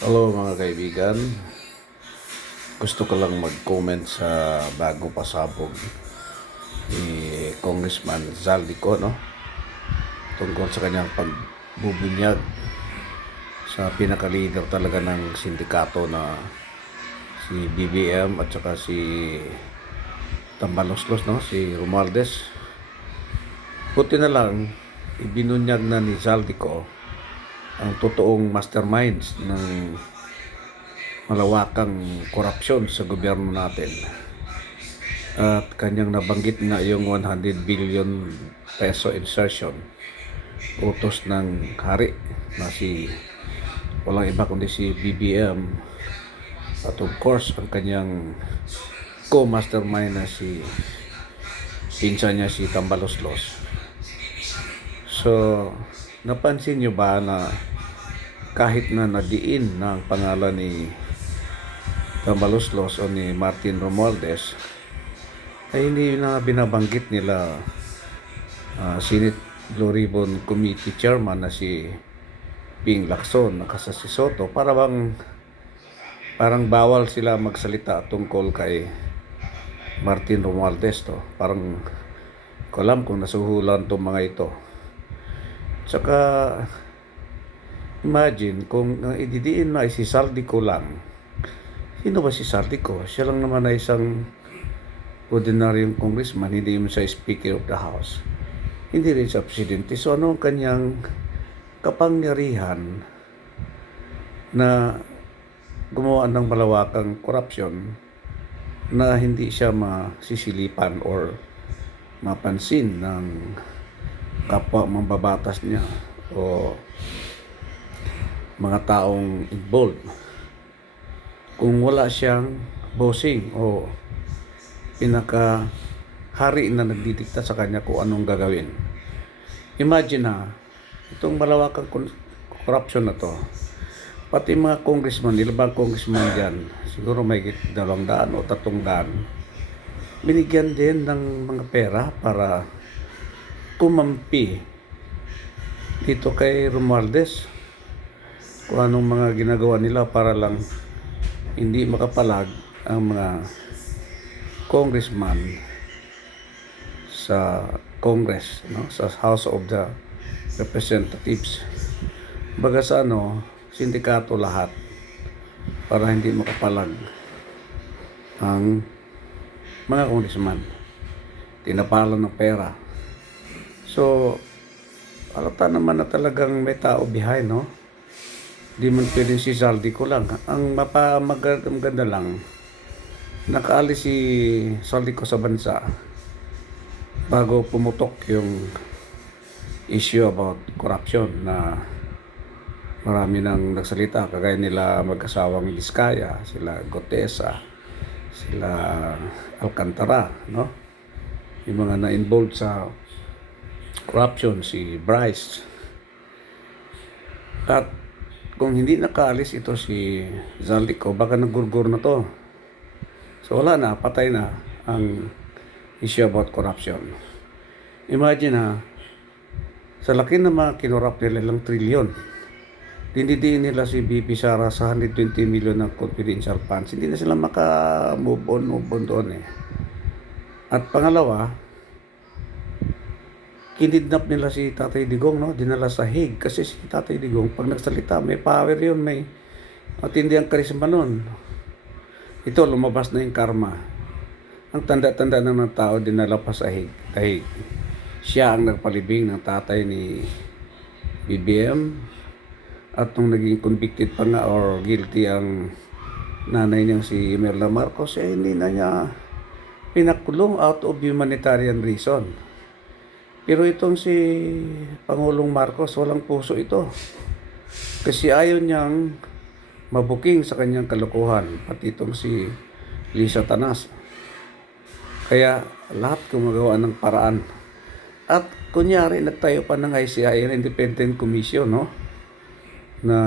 Hello mga kaibigan, gusto ko lang mag-comment sa bago pasabog ni Congressman Zaldico, no? Tungkol sa kanyang pagbubunyag sa pinaka-leader talaga ng sindikato na si BBM at saka si Tambaloslos, no? Si Romualdez. Buti na lang, ibinunyag na ni Zaldico ang totoong masterminds ng malawakang korupsyon sa gobyerno natin. At kanyang nabanggit nga yung 100 billion peso insertion, utos ng hari na si walang iba kundi si BBM, at of course ang kanyang co-mastermind na si pinsan niya si Tambaloslos. So napansin nyo ba na kahit na nadiin na ang pangalan ni Tambaloslos o ni Martin Romualdez, ay hindi na binabanggit nila Senate Blue Ribbon Committee Chairman na si Ping Lacson, nakasa si Soto, parang bawal sila magsalita tungkol kay Martin Romualdez to. Parang ko alam kung nasuhulan itong mga ito. Tsaka imagine kung ididiin na si Zaldico lang. Sino ba si Zaldico? Siya lang naman ay isang ordinaryong congressman, hindi mo siya Speaker of the House. Hindi rin siya presidente. So ano ang kanyang kapangyarihan na gumawa ng malawakang korupsyon na hindi siya masisilipan or mapansin ng kapwa mambabatas niya o mga taong involved, kung wala siyang bossing o pinaka-hari na nagdidikta sa kanya kung anong gagawin. Imagine na, itong malawakang corruption na to, pati mga congressman, ilabang congressman dyan, siguro may 200 o 300, binigyan din ng mga pera para kumampi dito kay Romualdez kung anong mga ginagawa nila para lang hindi makapalag ang mga congressman sa Congress, no? Sa House of the Representatives. Baga sa sindikato lahat para hindi makapalag ang mga congressman. Tinapalan ng pera. So, alata naman na talagang may tao behind, no? Di man pwede si Zaldico lang. Ang maganda lang, nakaalis si Zaldico sa bansa bago pumutok yung issue about corruption na marami nang nagsalita, kagaya nila mag-asawang Vizcaya, sila Gotesa, sila Alcantara, no? Yung mga na-involved sa corruption, si Bryce. At kung hindi nakaalis ito si Zaldico, baka nagurgur na to. So wala na, patay na ang issue about corruption. Imagine sa laki na mga kinurap nila lang trilyon, dindidiin nila si BP Sara sa 120 million ng confidential funds. Hindi na sila maka-move on doon eh. At pangalawa, kinidnap nila si Tatay Digong, no? Dinala sa Hague kasi si Tatay Digong pag nagsalita may power yun, may matindi ang karisma nun. Ito lumabas na yung karma. Ang tanda-tanda ng tao dinala pa sa Hague. Siya ang nagpalibing ng tatay ni BBM, at nung naging convicted pa nga or guilty ang nanay niyang si Imelda Marcos, hindi na niya pinakulong out of humanitarian reason. Pero itong si Pangulong Marcos, walang puso ito. Kasi ayaw niyang mabuking sa kanyang kalokohan, pati itong si Lisa Tanas. Kaya lahat gumagawa ng paraan. At kunyari, nagtayo pa ng ICI, Independent Commission, no? Na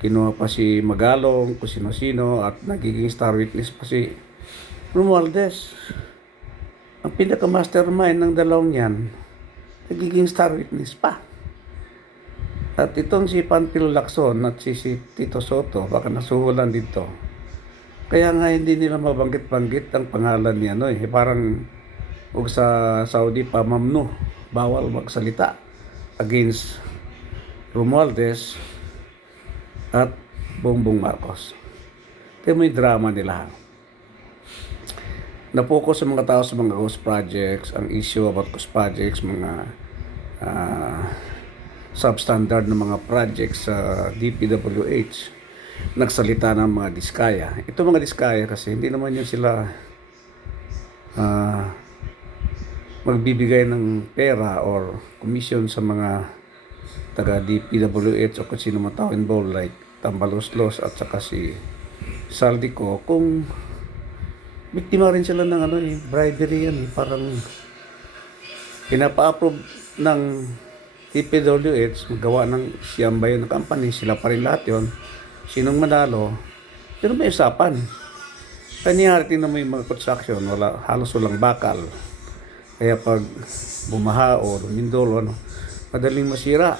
kinuha pa si Magalong, kung sino-sino, at nagiging star witness pa si Romualdez. Ang pinaka-mastermind ng dalawang yan, nagiging star witness pa. At itong si Panfilo Lacson at si Tito Soto, baka nasuhulan dito. Kaya nga hindi nila mabanggit-banggit ang pangalan ni ano parang ug sa Saudi pa mamno, bawal magsalita against Romualdez at Bongbong Marcos. Kaya may drama nila. Na-focus sa mga tao sa mga ghost projects, ang issue about ghost projects, mga substandard na mga projects sa DPWH. Nagsalita ng mga diskaya. Ito mga diskaya kasi hindi naman yun sila magbibigay ng pera or commission sa mga taga DPWH o kung sino man tao involved like Tambaloslos at saka si Saldico kung biktima rin sila ng bribery yan parang pinapa-approve ng DPWH magawa ng siyam ba yun ng company, sila pa rin lahat yun, sinong manalo, pero may usapan. Kanyari tingnan mo yung mga construction, halos walang bakal. Kaya pag bumaha o lumindol, madaling masira.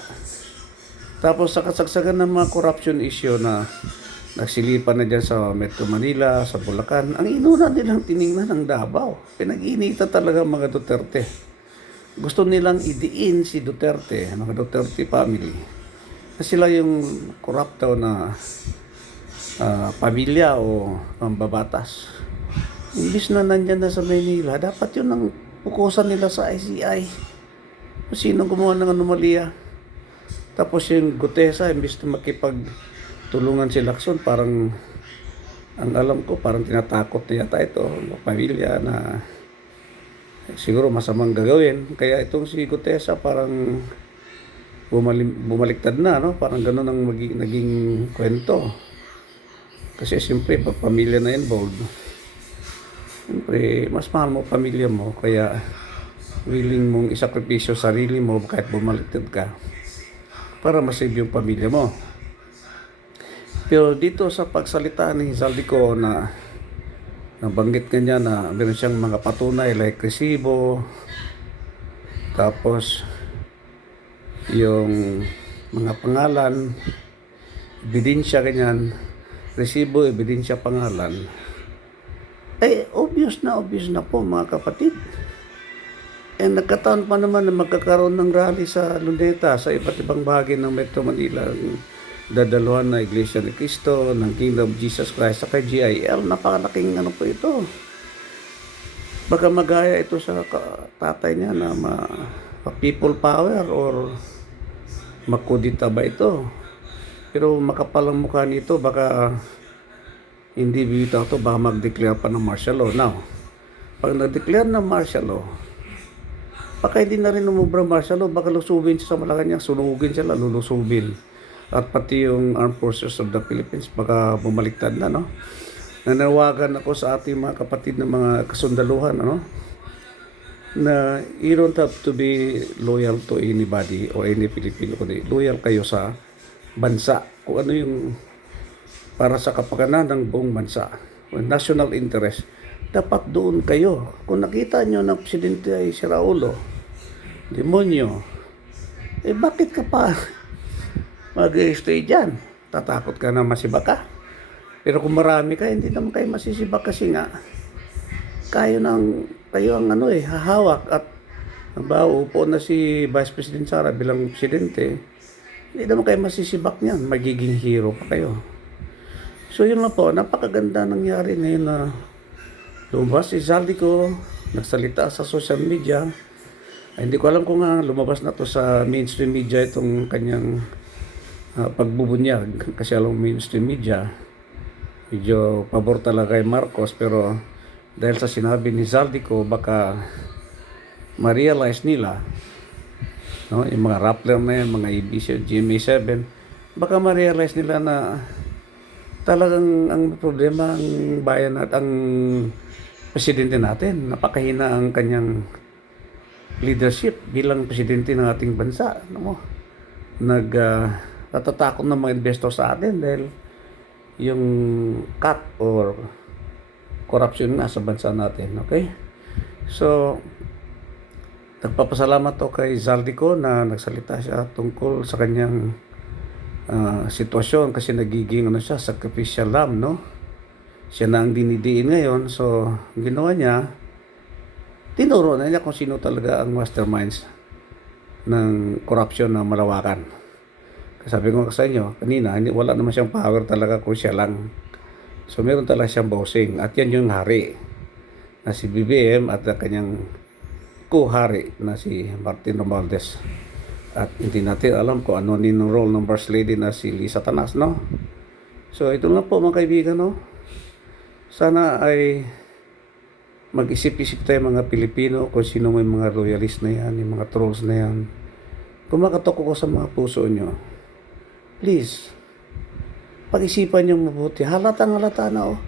Tapos sa kasagsagan ng mga corruption issue na nagsilipan na dyan sa Metro Manila, sa Bulacan, ang inuna nilang tiningnan ng Davao. Pinag-iinitan talaga mga Duterte. Gusto nilang idiin si Duterte, mga Duterte family. Kasi sila yung corrupt na pamilya o mambabatas. Imbis na nandyan na sa Maynila, dapat yun ang pukusan nila sa ICI. Sino gumawa ng anomalya? Tapos yung Gutesa, imbis na makipagtulungan si Lacson, parang, ang alam ko, parang tinatakot na yata ito, pamilya na siguro masamang gagawin. Kaya itong si Gutesa parang bumaliktad na, no? Parang gano'n ang naging kwento. Kasi siyempre, pag pamilya na involved, siyempre, mas mahal mo pamilya mo, kaya willing mong isakripisyo sarili mo kahit bumaliktad ka para masave yung pamilya mo. Pero dito sa pagsalita ni Zaldico na nabanggit kanya na meron siyang mga patunay like resibo, tapos yung mga pangalan, ebidensya ganyan, resibo, ebidensya, pangalan, ay obvious na po mga kapatid. Nagkataon pa naman na magkakaroon ng rally sa Luneta sa iba't ibang bahagi ng Metro Manila. Dadaluhan na Iglesia ni Cristo, ng Kingdom of Jesus Christ, sa GIL. Napakalaking po ito. Baka magaya ito sa tatay niya na people power or makudita ba ito. Pero makapal ang mukha nito, baka hindi bibitaw ito, baka mag-declare pa ng martial law. Now, pag nag-declare ng martial law, baka hindi na rin umubra martial law, baka lusubin siya sa Malacanang, sunugin sila, lulusubin. At pati yung Armed Forces of the Philippines, baka bumaliktad na, no? Nanawagan ako sa ating mga kapatid ng mga kasundaluhan, na you don't have to be loyal to anybody or any Filipino, kundi loyal kayo sa bansa. Kung ano yung para sa kapakanan ng buong bansa, national interest, dapat doon kayo. Kung nakita nyo na presidente ay si Raulo, demonyo, bakit ka pa mag-stay dyan? Tatakot ka na masibak ka. Pero kung marami ka, hindi naman kayo masisibak kasi nga kayo ang hahawak. At upo na si Vice President Sara bilang presidente, hindi naman kayo masisibak niyan. Magiging hero pa kayo. So yun lang po, napakaganda nangyari ngayon na lumabas si Zaldico, nagsalita sa social media. Hindi ko alam kung lumabas na to sa mainstream media itong kanyang pagbubunyag. Kasi alam mainstream media, medyo pabor talaga kay Marcos, pero dahil sa sinabi ni Zaldico, baka ma-realize nila, no, yung mga Rappler na yan, mga ABC, GMA7, baka ma-realize nila na talagang ang problema ang bayan at ang presidente natin, napakahina ang kanyang leadership bilang presidente ng ating bansa. Natatakot na mga investor sa atin dahil yung cut or corruption nga sa bansa natin. Okay? So, nagpapasalamat ako kay Zaldico na nagsalita siya tungkol sa kanyang sitwasyon kasi nagiging ano siya, sacrificial lamb, no? Siya na ang dinidiin ngayon. So, ang ginawa niya, tinuro na niya kung sino talaga ang masterminds ng corruption na malawakan. Sabi ko sa inyo, kanina, wala naman siyang power talaga kung siya lang. So, meron talaga siyang bossing. At yan yung hari na si BBM at ang kanyang co-hari na si Martin Romualdez. At hindi natin alam kung ano yung role ng First Lady na si Lisa Tanas, no? So, ito lang po mga kaibigan, no? Sana ay mag-isip-isip tayo mga Pilipino kung sino may mga loyalist na yan, yung mga trolls na yan. Kung makatok ko sa mga puso nyo, please, pag-isipan nyo mabuti. Halatang halata na, oh.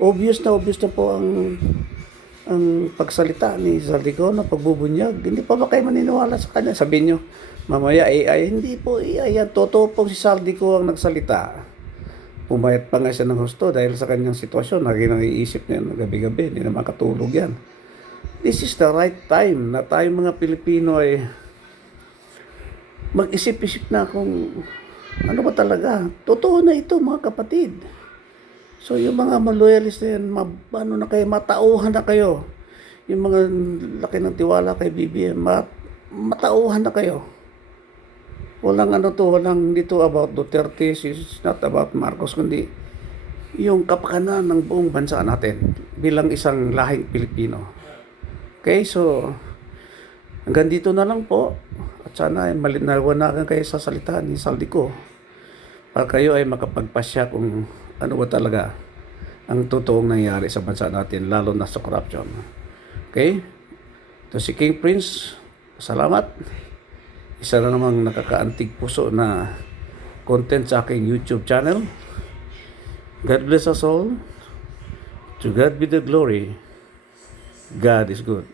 Obvious na po ang pagsalita ni Saldico na pagbubunyag. Hindi pa ba kayo maniniwala sa kanya? Sabihin nyo, mamaya AI. Hindi po AI. Yan, totoo po si Saldico ang nagsalita. Pumayat pa nga siya ng husto dahil sa kanyang sitwasyon. Naging naiisip niya gabi-gabi. Hindi na makatulog yan. This is the right time na tayo mga Pilipino ay mag-isip-isip na kung ano ba talaga. Totoo na ito mga kapatid. So yung mga loyalist na yan, ano na kayo, matauhan na kayo. Yung mga laki ng tiwala kay BBM, matauhan na kayo. Walang dito about Duterte, it's not about Marcos, kundi yung kapakanan ng buong bansa natin bilang isang lahing Pilipino. Okay, so hanggang dito na lang po. At sana ay malinawagan kayo sa salita ni Saldico para kayo ay makapagpasya kung ano ba talaga ang totoong nangyari sa bansa natin, lalo na sa corruption. Okay? Ito si King Prince. Salamat. Isa na namang nakakaantig puso na content sa aking YouTube channel. God bless us all. To God be the glory. God is good.